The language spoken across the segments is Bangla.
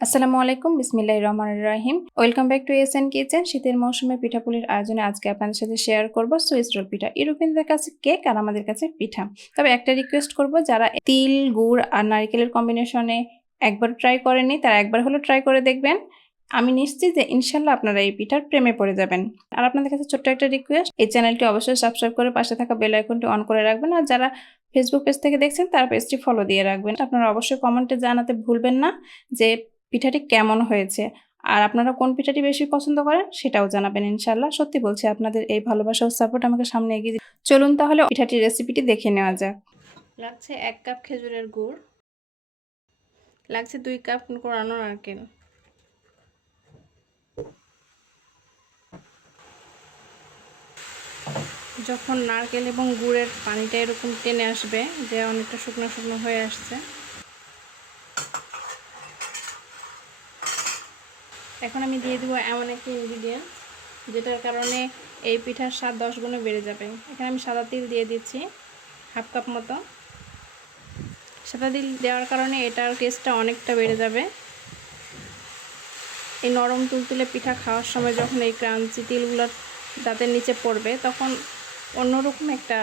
আসসালামু আলাইকুম, বিসমিল্লাহির রহমানির রহিম। Welcome back to SN kitchen. শীতের মৌসুমে পিঠাপুলির আয়োজনে আজকে আপনাদের সাথে শেয়ার করব সুইস রোল পিঠা। ইউরোপিয়ানদের কাছে কেক আর আমাদের কাছে পিঠা। তবে একটা রিকোয়েস্ট করব, যারা তিল, গুড় আর নারিকেলের কম্বিনেশনে একবার ট্রাই করেননি তারা একবার হলেও ট্রাই করে দেখবেন। আমি নিশ্চিত যে ইনশাল্লাহ আপনারা এই পিঠার প্রেমে পড়ে যাবেন। আর আপনাদের কাছে ছোট্ট একটা রিকোয়েস্ট, এই চ্যানেলটি অবশ্যই সাবস্ক্রাইব করে পাশে থাকা বেল আইকনটি অন করে রাখবেন। আর যারা ফেসবুক পেজ থেকে দেখছেন তারা পেজটি ফলো দিয়ে রাখবেন। আপনারা অবশ্যই কমেন্টে জানাতে ভুলবেন না যে পিঠাটি কেমন হয়েছে, আর আপনারা কোন পিঠাটি বেশি পছন্দ করেন সেটাও জানাবেন ইনশাআল্লাহ। সত্যি বলছি, আপনাদের এই ভালোবাসা ও সাপোর্ট আমাকে সামনে এগিয়ে দিবে। চলুন তাহলে পিঠাটির রেসিপিটি দেখে নেওয়া যাক। লাগছে 1 কাপ খেজুরের গুড়, লাগছে 2 কাপ কোরানো নারকেল, যখন নারকেল এবং গুড়ের পানিটা এরকম টেনে আসবে, যে অনেকটা শুকনো শুকনো হয়ে আসছে, এখন আমি দিয়ে দেবো এমন একটি ইনগ্রিডিয়েন্ট যেটার কারণে এই পিঠার স্বাদ 10 গুণে বেড়ে যাবে। এখানে আমি সাদা তিল দিয়ে দিচ্ছি হাফ কাপ মতো। সাদা তিল দেওয়ার কারণে এটার টেস্টটা অনেকটা বেড়ে যাবে। এই নরম তুলতুলে পিঠা খাওয়ার সময় যখন এই ক্রাঞ্চি তিলগুলো দাঁতের নিচে পড়বে, তখন অন্যরকম একটা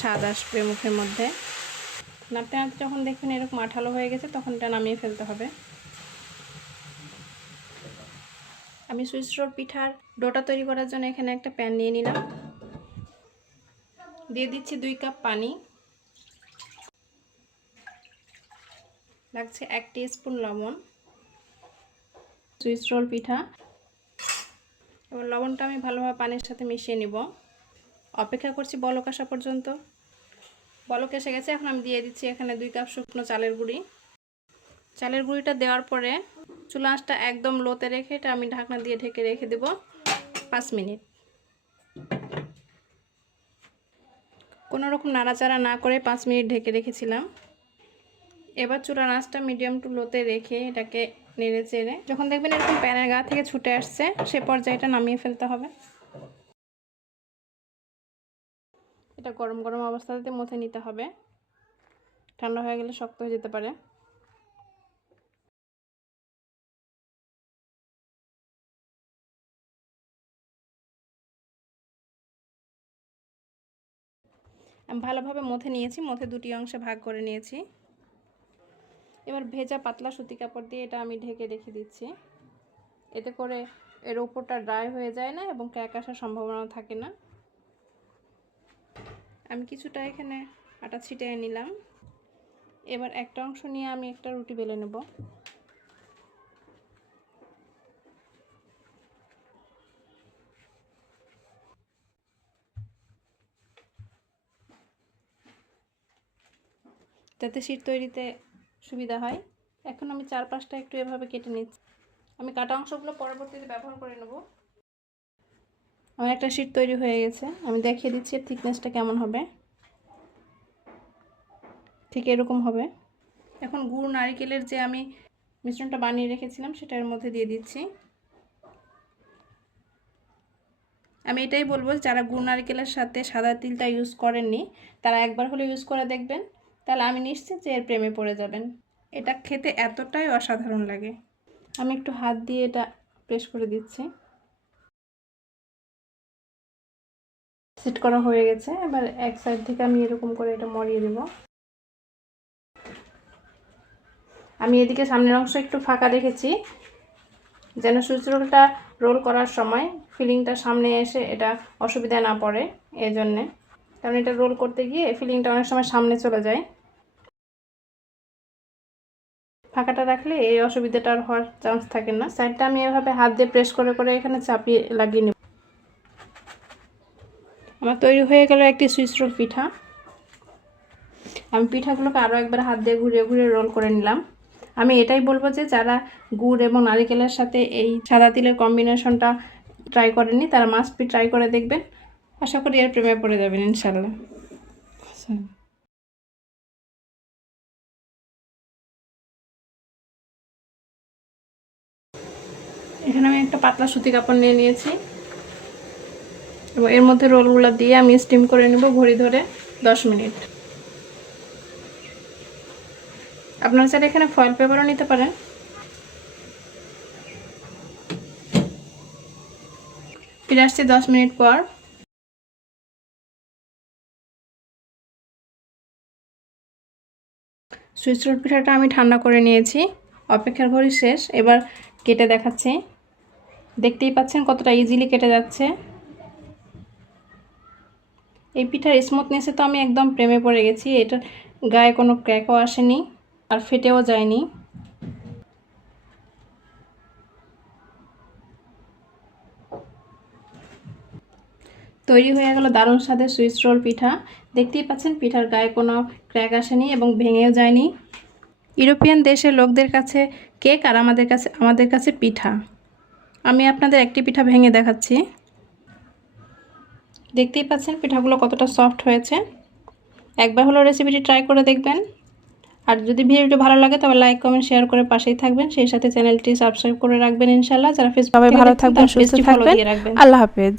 স্বাদ আসবে মুখের মধ্যে। নাড়তে নাড়তে যখন দেখবেন এরকম আঠালো হয়ে গেছে, তখন এটা নামিয়ে ফেলতে হবে। আমি সুইস রোল পিঠার ডোটা তৈরি করার জন্য এখানে একটা প্যান নিয়ে নিলাম। দিয়ে দিচ্ছি 2 কাপ পানি, লাগছে 1 টিস্পুন লবণ। সুইস রোল পিঠা, এবার লবণটা আমি ভালোভাবে পানির সাথে মিশিয়ে নিব। অপেক্ষা করছি বলক আসা পর্যন্ত। বলক এসে গেছে, এখন আমি দিয়ে দিচ্ছি এখানে 2 কাপ শুকনো চালের গুঁড়ি। চালের গুঁড়িটা দেওয়ার পরে চুলা আঁচটা একদম লোতে রেখে এটা আমি ঢাকনা দিয়ে ঢেকে রেখে দেব 5 মিনিট। কোনো রকম নাড়াচাড়া না করে 5 মিনিট ঢেকে রেখেছিলাম। এবার চুলার আঁচটা মিডিয়াম টু লোতে রেখে এটাকে নেড়ে চেড়ে যখন দেখবেন এরকম প্যানের গা থেকে ছুটে আসছে, সে পর্যায়ে এটা নামিয়ে ফেলতে হবে। এটা গরম গরম অবস্থাতে মথে নিতে হবে, ঠান্ডা হয়ে গেলে শক্ত হয়ে যেতে পারে। আমি ভালোভাবে মথে নিয়েছি, মথে 2টি অংশে ভাগ করে নিয়েছি। এবার ভেজা পাতলা সুতি কাপড় দিয়ে এটা আমি ঢেকে রেখে দিচ্ছি। এতে করে এর উপরটা ড্রাই হয়ে যায় না এবং ক্র্যাক আসার সম্ভাবনা থাকে না। আমি কিছুটা এখানে আটা ছিটিয়ে নিলাম। এবার একটা অংশ নিয়ে আমি একটা রুটি বেলে নেব। যাতে শীট তৈরিতে সুবিধা হয়। এখন আমি 4-5টা একটু এভাবে কেটে নিচ্ছি। আমি কাটা অংশগুলো পরবর্তীতে ব্যবহার করে নেব। আমার একটা শীট তৈরি হয়ে গেছে, আমি দেখিয়ে দিচ্ছি এর থিকনেসটা কেমন হবে। ঠিক এরকম হবে। এখন গুড় নারকেলের যে আমি মিশ্রণটা বানিয়ে রেখেছিলাম সেটা এর মধ্যে দিয়ে দিচ্ছি। আমি এটাই বলবো, যারা গুড় নারকেলের সাথে সাদা তিলটা ইউজ করেননি তারা একবার হলে ইউজ করে দেখবেন, তাহলে আমি নিশ্চিত যে এর প্রেমে পড়ে যাবেন। এটা খেতে এতটাই অসাধারণ লাগে। আমি একটু হাত দিয়ে এটা প্রেস করে দিচ্ছি। সেট করা হয়ে গেছে। এবার এক সাইড থেকে আমি এরকম করে এটা মরিয়ে দেব। আমি এদিকে সামনের অংশ একটু ফাঁকা রেখেছি, যেন সুইচ রোলটা রোল করার সময় ফিলিংটা সামনে এসে এটা অসুবিধা না পড়ে, এই জন্যে। কারণ এটা রোল করতে গিয়ে ফিলিংটা অনেক সময় সামনে চলে যায়। ফাঁকাটা রাখলে এই অসুবিধাটা আর হওয়ার চান্স থাকে না। সাইডটা আমি এভাবে হাত দিয়ে প্রেস করে করে এখানে চাপিয়ে লাগিয়ে নেব। আমার তৈরি হয়ে গেল একটি সুইস রোল পিঠা। আমি পিঠাগুলোকে আরও একবার হাত দিয়ে ঘুরিয়ে ঘুরিয়ে রোল করে নিলাম। আমি এটাই বলবো যে যারা গুড় এবং নারিকেলের সাথে এই সাদা তিলের কম্বিনেশনটা ট্রাই করেননি তারা মাস্ট বি ট্রাই করে দেখবেন। আশা করি এর প্রেমে পড়ে যাবেন ইনশাল্লাহ। এখানে আমি একটা পাতলা সুতি কাপড় নিয়ে নিয়েছি এবং এর মধ্যে রোলগুলো দিয়ে আমি স্টিম করে নেব ঘড়ি ধরে 10 মিনিট। আপনারা চাইলে এখানে ফয়েল পেপারও নিতে পারেন। ফিরে আসছি 10 মিনিট পর। সুইচ রোল পিঠাটা আমি ঠান্ডা করে নিয়েছি, অপেক্ষার ঘড়ি শেষ। এবার কেটে দেখাচ্ছি। দেখতেই পাচ্ছেন কতটা ইজিলি কেটে যাচ্ছে। এই পিঠার স্মুথনেসে তো আমি একদম প্রেমে পড়ে গেছি। এটা গায়ে কোনো ক্র্যাকও আসেনি আর ফেটেও যায়নি। তৈরি হয়ে গেল দারুণ স্বাদের সুইচ রোল পিঠা। দেখতেই পাচ্ছেন পিঠার গায়ে কোনো ক্র্যাক আসেনি এবং ভেঙেও যায়নি। ইউরোপিয়ান দেশের লোকদের কাছে কেক আর আমাদের কাছে পিঠা। আমি আপনাদের একটি পিঠা ভেঙে দেখাচ্ছি। দেখতেই পাচ্ছেন পিঠাগুলো কতটা সফট হয়েছে। একবার হলো রেসিপিটি ট্রাই করে দেখবেন। আর যদি ভিডিওটি ভালো লাগে তবে লাইক কমেন্ট শেয়ার করে পাশেই থাকবেন। সেই সাথে চ্যানেলটি সাবস্ক্রাইব করে রাখবেন ইনশাআল্লাহ। যারা ফেসবুকে ভালো থাকবেন, সুস্থ থাকবেন। আল্লাহ হাফেজ।